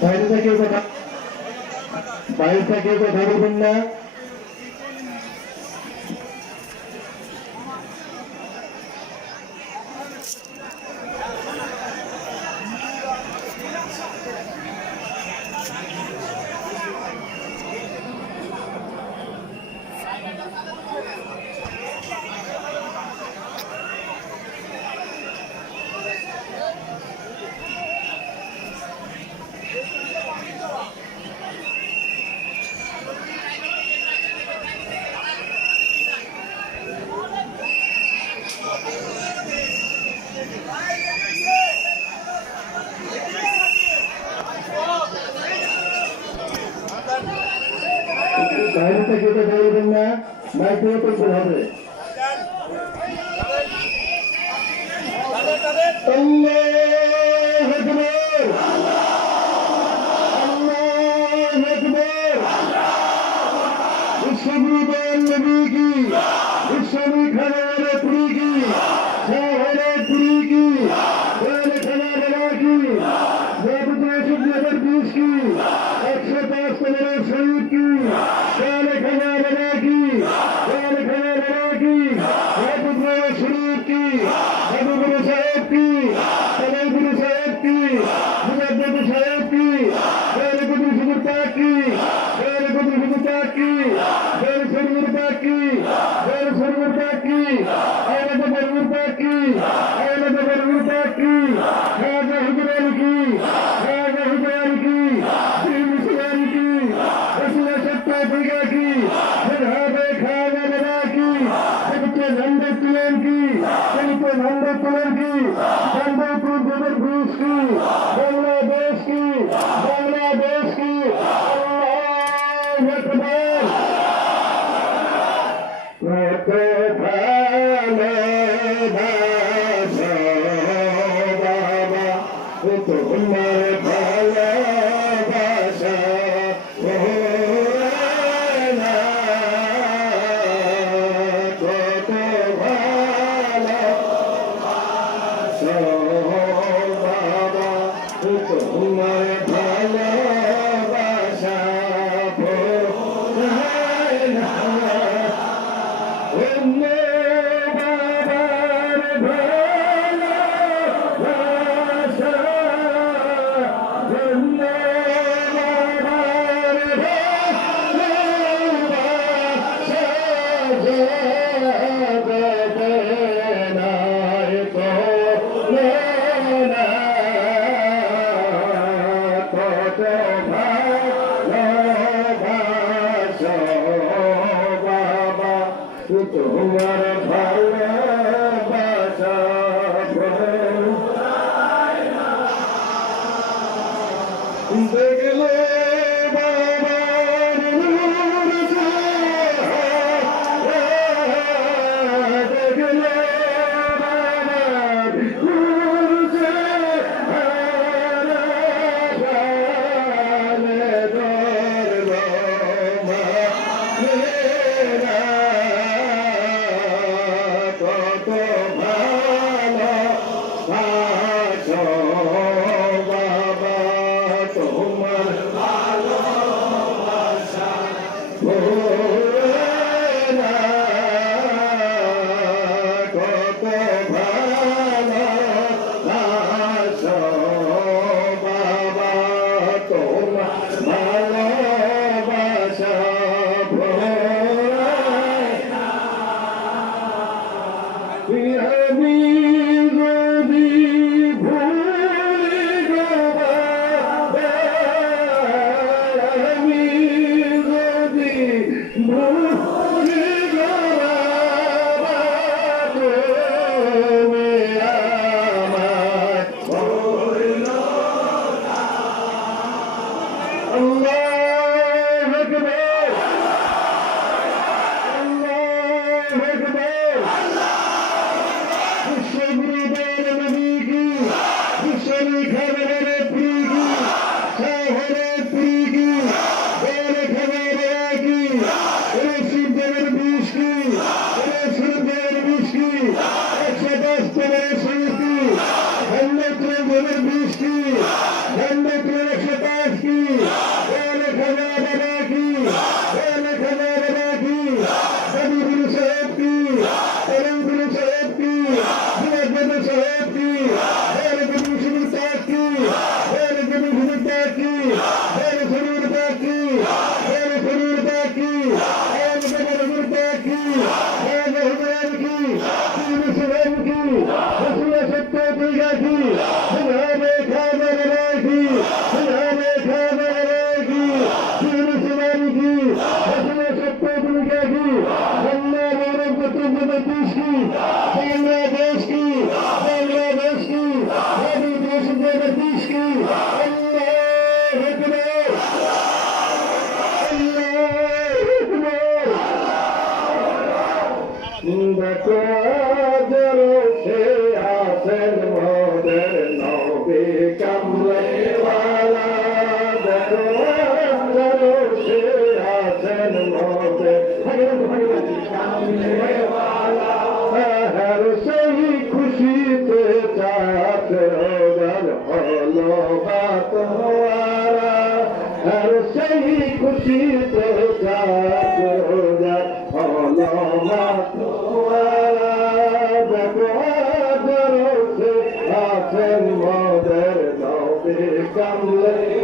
বাইরে থেকে কথা বলবেন না। বাইরে থেকে কথা বলবেন না, মাইক্রো করতে হবে। আল্লাহু আকবার, আল্লাহু আকবার। বিশ্বগুরুদের নবী কি, বিশ্বনবী খানের পুরী কি, শহরের পুরী কি, খানা বাবা কি, বিশ কি, 105 কলমের শহীদ কি, খানা বাবা কি, খানা বাবা কি, শরীফ কি, বাবুগুরু সাহেব কি, গুরু সাহেব কি, মুজাদ্দিদ সাহেব কি, কুতুব সুবুর পাক কি, কুতুব সুবুর পাক কি, সরুর পাক কি, সরুর পাক কি, আয়নাতে বরুর পাক কি, আয়নাতে বরুর পাক কি, খাজা হুজুরান কি, খাজা হুজুরান কি, মুসলমান কি, রসুলের সত্য ফিগা কি, ফিরহাদে খাজা বাবা কি, পবিত্র নন্দ তুলেন কি, পবিত্র নন্দ তুলেন কি, চন্দ্রপুর গোবর ঘোষ কি, বাংলাদেশ কি, বাংলাদেশ কি। আল্লাহু আকবার। কত ভালোবাসা বাবা, তোমার ভালোবাসা না, কত ভালোবাসা বাবা, তোমার ভালোবাসা না। তোমার ভালোবাসা দেখলে বাবার নূর দেখলে বাবার নূর বিশ্বগুরুদের নবী কি, বিশ্বনবী খানের পুরী কি, শহরের তোমারা আর সেই খুশিতে জাগো হলো তোমারা দেখো আছেন মদের নবী কামলে